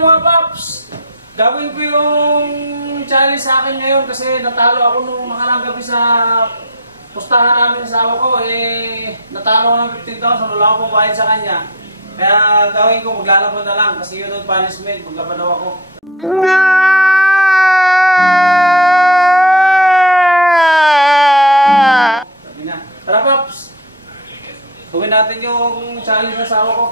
Ayun mga paps, gawin ko yung challenge sa akin ngayon kasi natalo ako nung nakarang gabi sa pustahan namin sa asawa ko. Natalo ko ng 15,000, wala akong bayad sa kanya. Kaya gawin ko, maglalaban na lang kasi yun ang punishment, maglaban daw ako. Sabi na, tara paps, gawin natin yung challenge sa asawa ko.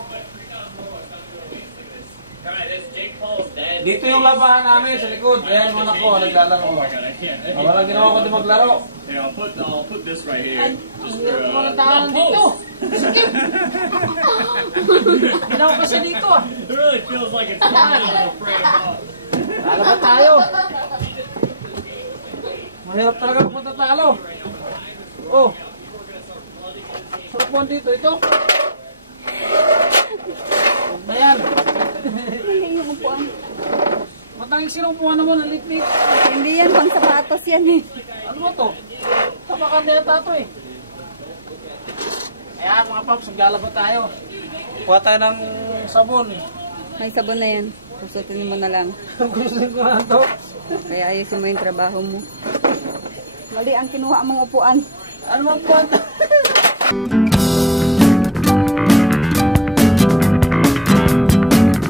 Dito yung labahan namin sa likod. Ayan muna ko, naglalaro. Wala ginawa ko di maglaro. I'll put this right here. Ang hirap ko mga tahanan dito. Sakit. Ginawa kasi dito. It really feels like it's coming out of a frame up. Lalaban tayo. Mahirap talaga kung matatalo. Oh. Sarap mo dito. Ito. Ayan. Yung upuan. Matanging sinupuan naman ang litnik. Hindi yan, pang sapatos yan eh. Ano ba to? Tapakan na yata ito eh. Ayan mga paps, maglalaba tayo. Kuha tayo ng sabon. May sabon na yan. Susutin mo na lang. Gusto ko na ito. Kaya ayusin mo yung trabaho mo. Mali ang kinuha mong upuan. Ano mga kuha ito?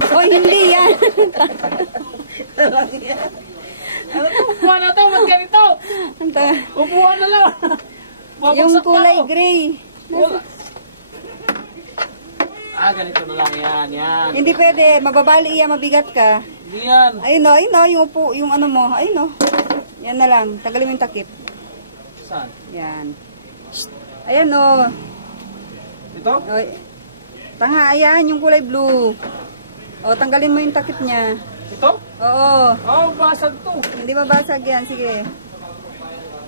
Hoy, hindi yan. Ano ito? Upuan na ito? Ba't ganito? Upuan na lang. Yung Babagsak kulay na ako. gray. Ganito na lang yan. Yan. Hindi pwede. Mababali yan, mabigat ka. Hindi yan. Ayun o, yung upo, yung ano mo. Ayun o. Yan na lang. Tagalin mo yung takip. Saan? Yan. Ayan o. Ito? Oy. Tanga, ayan, yung kulay blue. O, tanggalin mo yung takip niya. Ito? Oo. Oh, basag to. Hindi mabasag yan. Sige.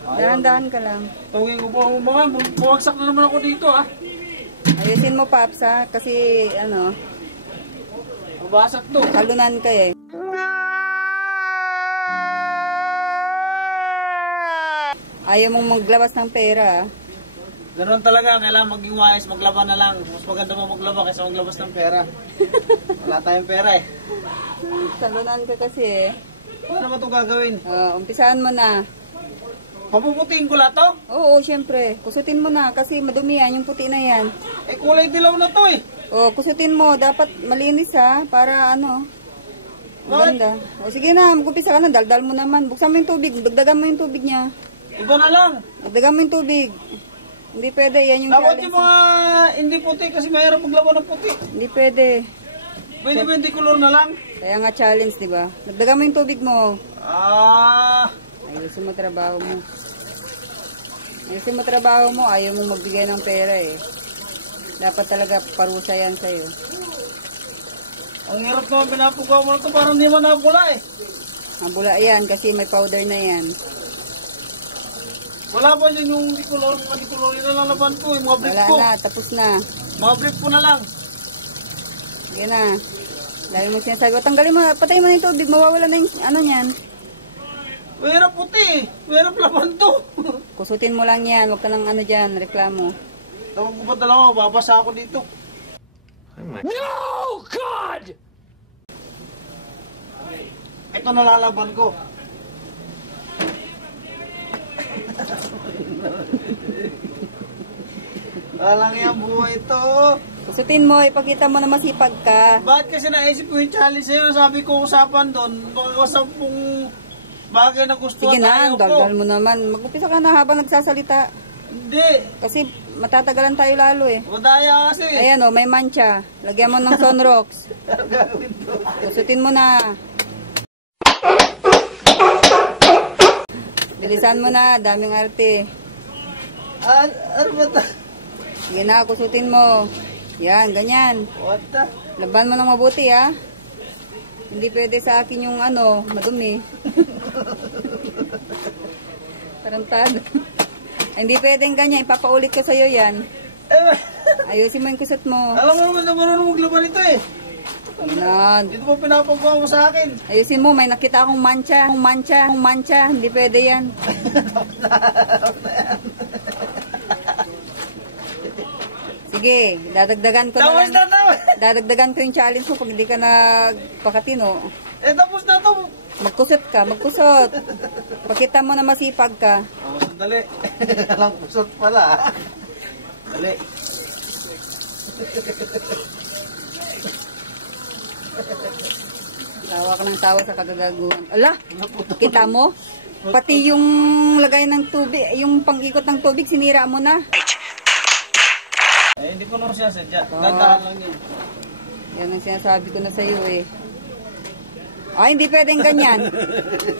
Dahan-dahan ka lang. Tawagin ko po ang mga. Buwagsak na naman ako dito ah. Ayusin mo, Paps, ha? Kasi, ano, Basag to. kalunan ka eh. Ayaw mong maglabas ng pera, Ganoon talaga, kailangan maging wise, maglaban na lang. Mas maganda pa maglaba kaysa maglabas ng pera. Wala tayong pera eh. Kalunan ka kasi eh. Paano ba ito gagawin? Umpisahan mo na. Papuputiin ko lahat to? Oo, syempre. Kusutin mo na kasi madumi yan, yung puti na yan. Eh kulay dilaw na to eh. O, kusutin mo. Dapat malinis ha, para ano. Maganda. O, sige na, mag-umpisa ka na. Daldal mo naman. Buksan mo yung tubig. Dagdagan mo yung tubig niya. Iba na lang. Dagdagan mo yung tubig. Hindi pwede, yan yung Dapat challenge. yung mga hindi puti kasi mahirap maglaban ng puti. Hindi pwede. Pwede ba hindi color na lang? Kaya nga challenge, di ba? Dagdagan mo yung tubig mo. Ayusin mo trabaho mo. Ayusin mo trabaho mo, ayaw mo magbigay ng pera eh. Dapat talaga parusa yan sa'yo. Ang hirap naman pinapugaw mo na ito, parang hindi man napula eh. Ang bula yan kasi may powder na yan. Wala ba dyan yung hindi color yun na lalaban ko, yung mga brief Wala ko. na, tapos na. Mga brief ko na lang. Sige na. Lagi mo sinasabi. O, tanggalin mo, patayin mo na yung tubig, mawawala na yung ano niyan. Mahirap puti eh. Mahirap laban to. Kusutin mo lang yan, huwag ka nang ano dyan, reklamo. Tawag ko ba dalawa, babasa ako dito. No, God! Ito nalalaban ko. Walang yan buhay ito. Kusutin mo, ipakita mo na masipag ka. Bakit kasi naisip ko yung challenge sa'yo? Sabi ko usapan doon, baka 10 bagay na gusto Sige na, tayo ko. daldal mo naman. Mag-upisa ka na habang nagsasalita. Hindi. Kasi matatagalan tayo lalo eh. Madaya kasi. Ayan o, may mancha. Lagyan mo ng Sunrox. Kusutin mo na. Bilisan mo na, daming arte. Ano ba ito? Sige na, kusutin mo. Yan, ganyan. What the? Laban mo ng mabuti ha. Hindi pwede sa akin yung ano, madumi. Tarantado. Hindi pwedeng ganyan, ipapaulit ko sa'yo yan. Ayusin mo yung kusot mo. Alam mo naman na marunong maglaban ito eh. Yan. Dito mo pinapagawa mo sa akin. Ayusin mo, may nakita akong mancha. Hindi pwede yan. Sige, dadagdagan ko na lang. Tapos na. Dadagdagan ko yung challenge mo pag hindi ka nagpakatino. Eh, tapos na to. Magkusot ka, magkusot. Pakita mo na masipag ka. Oh, sandali. Alang kusot pala. Dali. Tawa ka ng tawa sa kagagaguhan. Ala, kita mo? Pati yung lagay ng tubig, yung pang-ikot ng tubig, sinira mo na. Eh, hindi ko naman siya sadya. Dandahan lang yun. Yan ang sinasabi ko na sa'yo eh. Ay, hindi pwedeng ganyan.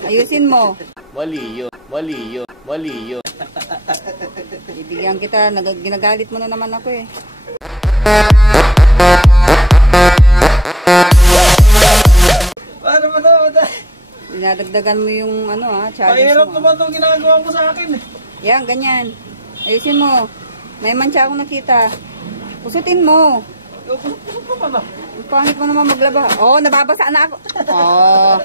Ayusin mo. Mali yun. Mali yun. Mali yun. Ibigyan kita, ginagalit mo na naman ako eh. Paano ba ito? Dinadagdagan mo yung challenge Mahirap mo. naman itong ginagawa mo sa akin eh. Yan, ganyan. Ayusin mo. May mantsa akong nakita. Pusutin mo. Kusot naman ah. Ang pangit mo naman maglaba. Oh, nababasa na ako. Oh.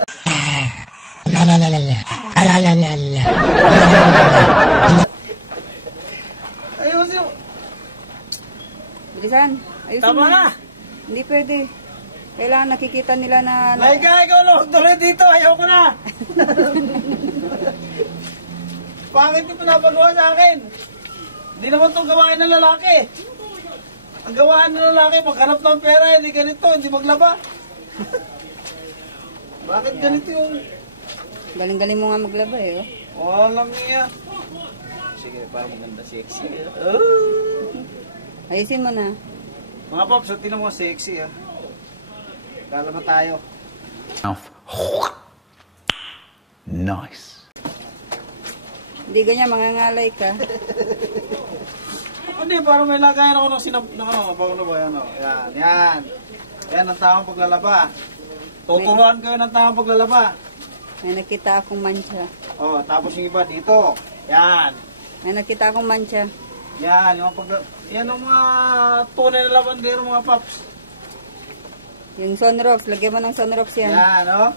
Ayusin mo. Bilisan. Ayusin Tama mo. na. Hindi pwede. Kailangan nakikita nila na... Laika, ikaw lang. Tuloy dito. Ayaw ko na. Pangit yung pinapagawa sa akin. Hindi naman itong gawain ng lalaki. Ang gawain ng lalaki, maghanap ng pera, hindi ganito, hindi maglaba. Bakit ganito yung... Galing-galing mo nga maglaba eh. Oh. Walang iya. Sige, para maganda sexy. Oh. Ayusin mo na. Mga paps, tinan mo sexy ah. Kala mo tayo. Nice. Hindi ganyan, mangangalay ka. Hindi, parang may lagayan ako ng bago na ba yan o. Yan, yan. Yan ang tamang paglalaba. Tuturuan kayo ng tamang paglalaba. May nakita akong mancha. Oh, tapos yung iba dito. Yan. May nakita akong mancha. Yan, yung yan ang mga tunay na labandero mga paps. Yung sunrocks, lagyan mo ng sunrocks yan. Yan, oh.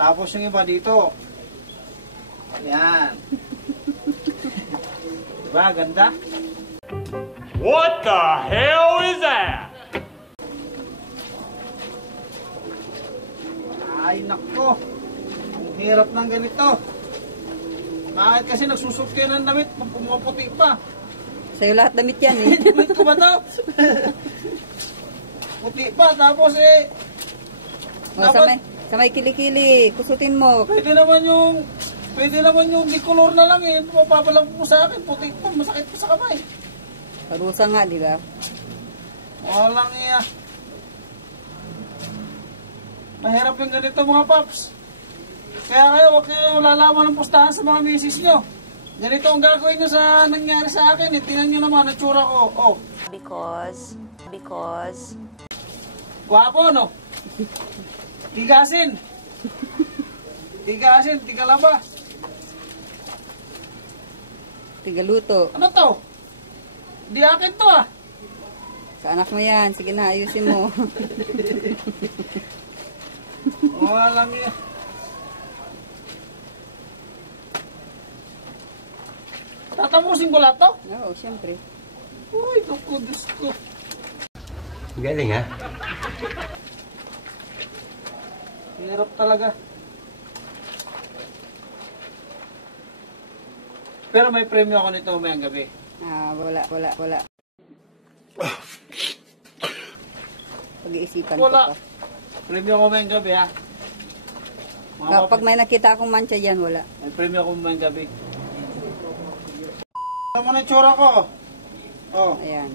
Tapos yung iba dito. Yan. Diba, ganda? What the hell is that? Ay, nako. Ang hirap ng ganito. Bakit kasi nagsusot kayo ng damit, pumaputi pa. Sa'yo lahat damit yan eh. Damit ko ba to? Puti pa, tapos eh... O, sa may kilikili, kusutin mo. Pwede naman yung dicolor na lang eh. Mapapalang po sa akin, puti pa, masakit po sa kamay. Parusa nga, di ba? Walang iya. Mahirap yung ganito mga paps. Kaya kayo, huwag kayo lalaman ng pustahan sa mga misis nyo. Ganito ang gagawin nyo sa nangyari sa akin. Eh. Tingnan nyo naman ang tsura ko. Oh. Because Guwapo, no? Tigasin. Tigasin, tigalaba. Tigaluto. Ano to? Di akin to ah. Sa anak mo yan. Sige na, ayusin mo. Walang yan. Tatapusin ko lahat to? Oo, syempre. Uy, duko, Diyos ko. Galing ha? Hirap talaga. Pero may premyo ako nito umayang gabi. Ah, wala. Pag-iisipan ko Wala. pa. Premyo ako umayang gabi ha. Mga Kapag may nakita akong mancha dyan, wala. may premyo ako umayang gabi. Ano mo na yung tsura ko? Oh. Ayan.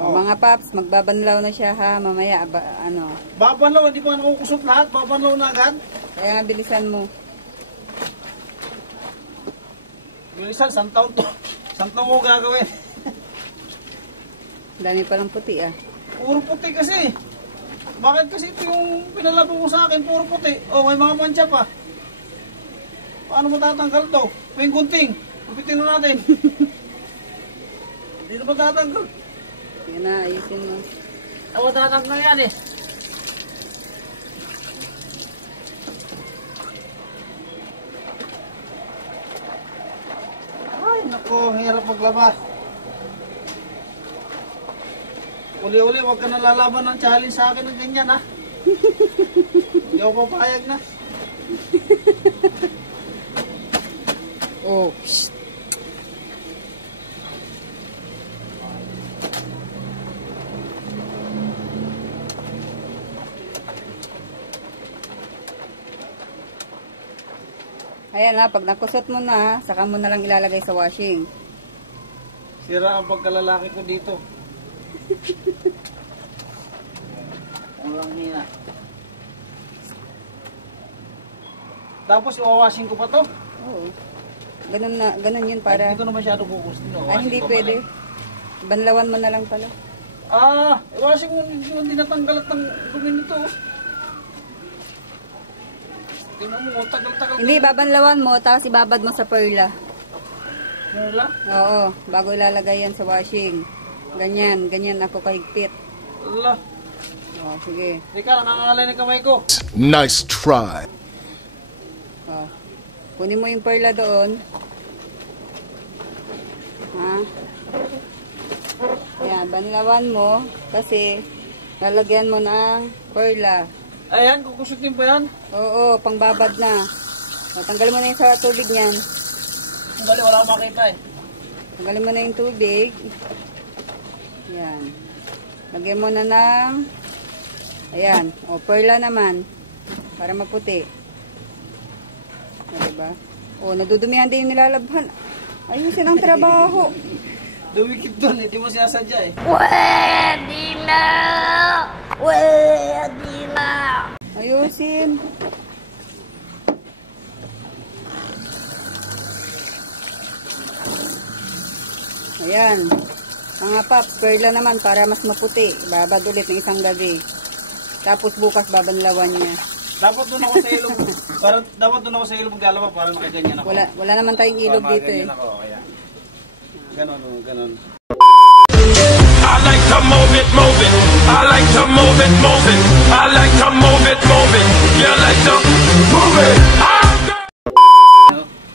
Oh. Mga paps, magbabanlaw na siya ha. Mamaya, Babanlaw, hindi pa nakukusot lahat. Babanlaw na agad. Kaya nga bilisan mo. Bilisan, isang taon to. Isang taon ko gagawin. Dami palang puti ah. Puro puti kasi. Bakit kasi ito yung pinalabo mo sa akin, puro puti. Oh, may mga mancha pa. Paano matatanggal to? May gunting. Pupitin na natin. Hindi na matatanggal. Yan na, ayusin mo. Matatanggal yan eh. Ay, naku, hirap maglaba. Uli-uli, huwag ka nalalaban ng challenge sa akin ng ganyan, ha? Hindi ako papayag na. Oh. Ayan na, pag nakusot mo na, saka mo na lang ilalagay sa washing. Sira ang pagkalalaki ko dito. Walang hina. Tapos iwawashing ko pa to. Oo. Ganun na, ganun yun para... Hindi ko na masyado kukustin. Ay, hindi pwede. Banlawan mo na lang pala. Iwashing mo, hindi natanggal at ng dumi nito. Tingnan mo, tagal-tagal. Hindi, babanlawan mo, tapos ibabad mo sa perla. Perla? Oo, bago ilalagay yan sa washing. Ganyan, ganyan ako kahigpit. Wala. Oo, sige. Teka, nangangalay ng kamay ko. Nice try. Oh. Kunin mo yung perla doon. Ha? Ayan, banlawan mo kasi lalagyan mo ng perla. Ayan, kukusutin pa yan. Oo, pangbabad na. O, tanggalin mo na yung sa tubig niyan. Dali, wala akong makita eh. Tanggalin mo na yung tubig. Ayan. Lagyan mo na ng... Ayan. O, perla naman. Para maputi. O, diba? O, nadudumihan din yung nilalabhan. Ayusin ang trabaho. Dumikit doon, hindi mo sinasadya eh. Ayusin. Ayan. Mga paps, perla naman para mas maputi. Babad ulit ng isang gabi. Tapos bukas babanlawan niya. Dapat doon ako sa ilog. Dapat doon ako sa ilog maglalaba para nakaganyan ako. Wala naman tayong ilog dito eh. Ako, kaya. Ganon, ganon. I like to move it, move it. I like to move it, move it. I like to move it, move it. You like to move it.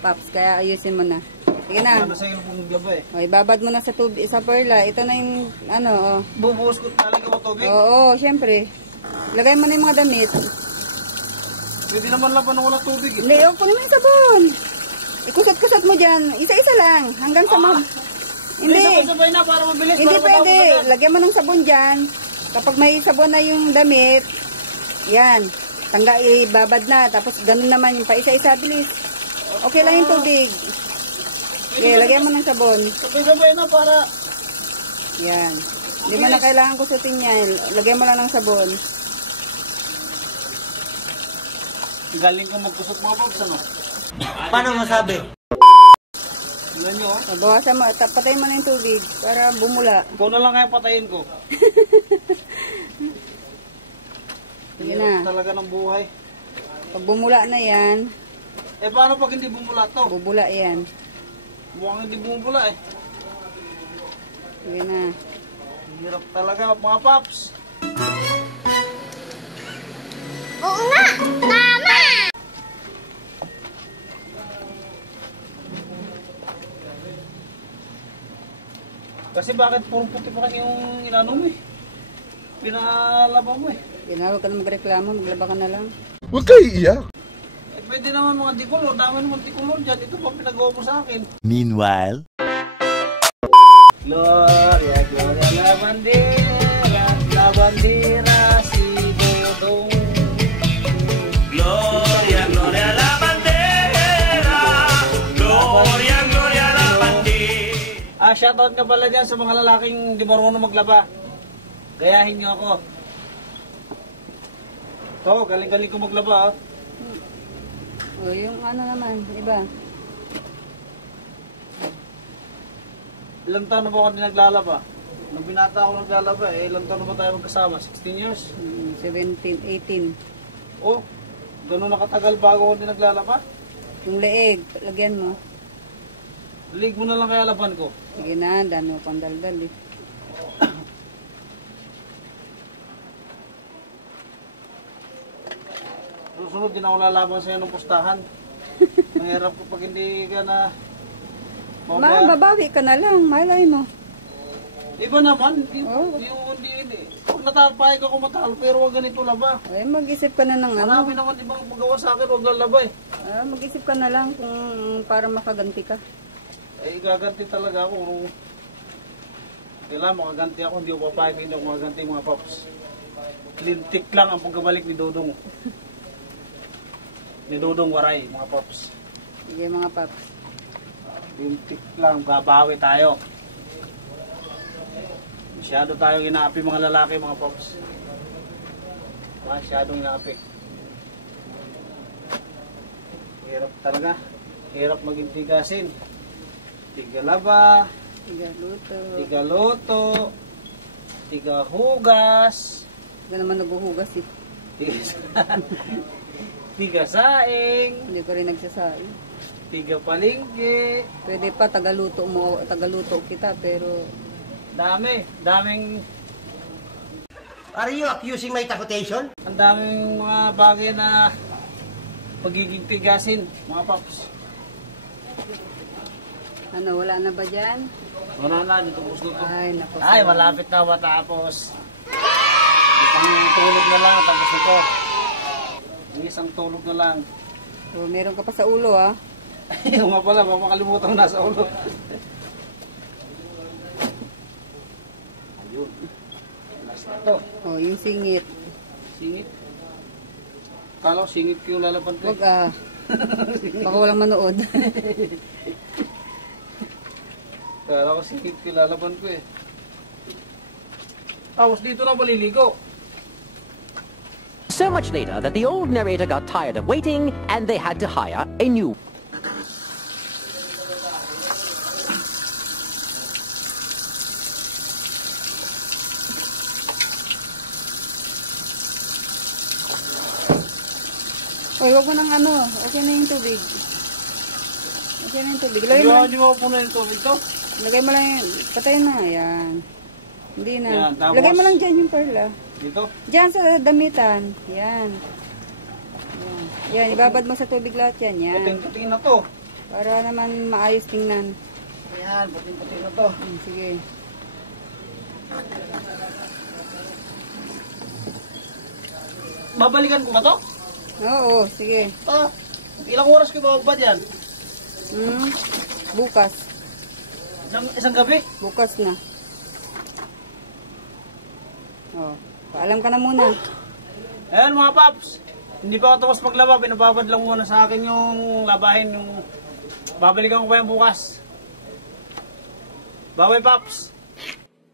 Paps, kaya ayusin mo na. Sige na. Ano sa ilog maglaba eh. O, ibabad mo na sa tubig, sa perla. Ito na yung, ano, Bubuhos ko talaga mo tubig. Oo, syempre. Lagay mo na yung mga damit. Hindi naman laban ng walang tubig eh. Hindi, kunin mo yung sabon. Ikusot-kusot mo dyan. Isa-isa lang. Hanggang sa Hindi. Sabay na para mabilis. Hindi para pwede. matapos Lagyan mo ng sabon dyan. Kapag may sabon na yung damit, yan. Ibabad na. Tapos ganun naman yung pa isa-isa. Bilis. Okay lang yung tubig. Okay, lagyan mo ng sabon. Sabay-sabay na para... Yan. Hindi mo na kailangan kusutin yan. Lagyan mo lang ng sabon. Galing ko magkusot mga paps, ano? Paano masabi? Tingnan nyo, oh. Bawasan mo. Patayin mo na yung tubig para bumula. Ikaw na lang kaya patayin ko. Sige Hirap na. talaga ng buhay. Pag bumula na yan, Eh, paano pag hindi bumula to? bubula yan. Mukhang hindi bumula eh. Sige na. Hirap talaga mga paps. Oo nga! Tama! Kasi bakit puro puti pa kasi yung inano mo eh. Pinalaba mo eh. Huwag ka na magreklamo, maglaba ka na lang. Huwag kayo iiyak. Eh, pwede naman mga dikulor. Dami naman dikulor dyan. Ito pa pinagawa mo sa akin. Meanwhile, Gloria, Gloria, la bandera, si Dodong. Gloria, gloria a la bandera. Gloria, gloria a la bandera. Shoutout ka pala dyan sa mga lalaking di marunong maglaba. Gayahin niyo ako. To, galing-galing ko maglaba. O, yung ano naman, iba. Ilang taon na ba ako hindi naglalaba? Nung binata ako naglalaba, eh, ilang taon na ba tayo magkasama? 16 years? 17, 18. Oh, gano'n nakatagal bago ako hindi naglalaba? Yung leeg, lagyan mo. Lig mo na lang kaya laban ko. Sige na, dami mo pang daldal eh. Susunod din ako lalaban sa'yo ng pustahan. Mahirap ko pag hindi ka na... Babawi ka na lang, malay mo. Iba naman, Oh. hindi. Pag natapay ako matalo, pero wag ganito laba. Ay, mag-isip ka na ng ano. Marami naman ibang magawa sa akin, wag lang laba eh. Mag-isip ka na lang kung para makaganti ka. Ay, gaganti talaga ako. Kailangan makaganti ako, hindi ko papayag, hindi ako makaganti mga paps. Lintik lang ang pagkabalik ni Dodong. Ni Dodong Waray, mga paps. Sige mga paps. Lintik lang, babawi tayo. Masyado tayong inaapi mga lalaki, mga paps. Masyadong inaapi. Hirap talaga. Hirap maging tigasin. Tigalaba, Sige, luto. tigaluto, tigahugas, Hindi ka naman naghuhugas eh. tigasaing, Hindi ko rin nagsasabi. tigapalingki. Pwede pa tagaluto kita pero Daming, Are you accusing my takutation? ang daming mga bagay na pagiging tigasin, mga paps. ano, wala na ba dyan? Wala na, dito gusto to. Ay, naku. Ay, malapit na matapos. Isang tulog na lang, tapos ito. Isang tulog na lang. So, meron ka pa sa ulo ah. Yung nga pala, baka makalimutan ko nasa ulo. Ayun. Last na to. Oh, yung singit. Singit. Kala ko singit ko yung lalaban ko. Wag ah. Baka walang manood. Kala ko singit ko yung lalaban ko eh. Tapos dito na maliligo. So much later that the old narrator got tired of waiting and they had to hire a new. Oy, wag mo nang ano. Okay na yung tubig. Okay na yung tubig. Lagay mo lang. Di ba po na yung tubig to? Lagay mo lang yung... Patayin na. Ayan. Hindi na. Yan, tapos? Lagay mo lang dyan yung perla. Dito? Diyan sa damitan. Yan. Yan. Ibabad mo sa tubig lahat yan. Yan. Puting-puting na to. Para naman maayos tingnan. Ayan, puting-puting na to. Sige. Babalikan ko ba to? Oo, sige. Ilang oras ko bababad yan? Bukas. Isang gabi? Bukas na. Oh, paalam ka na muna. Ayan mga paps. Hindi pa ako tapos maglaba. Pinababad lang muna sa akin yung labahin. Yung... Babalikan ko pa yan bukas. Bye-bye paps.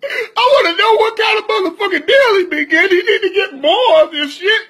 I want to know what kind of motherfucking deal he been getting. He need to get more of this shit.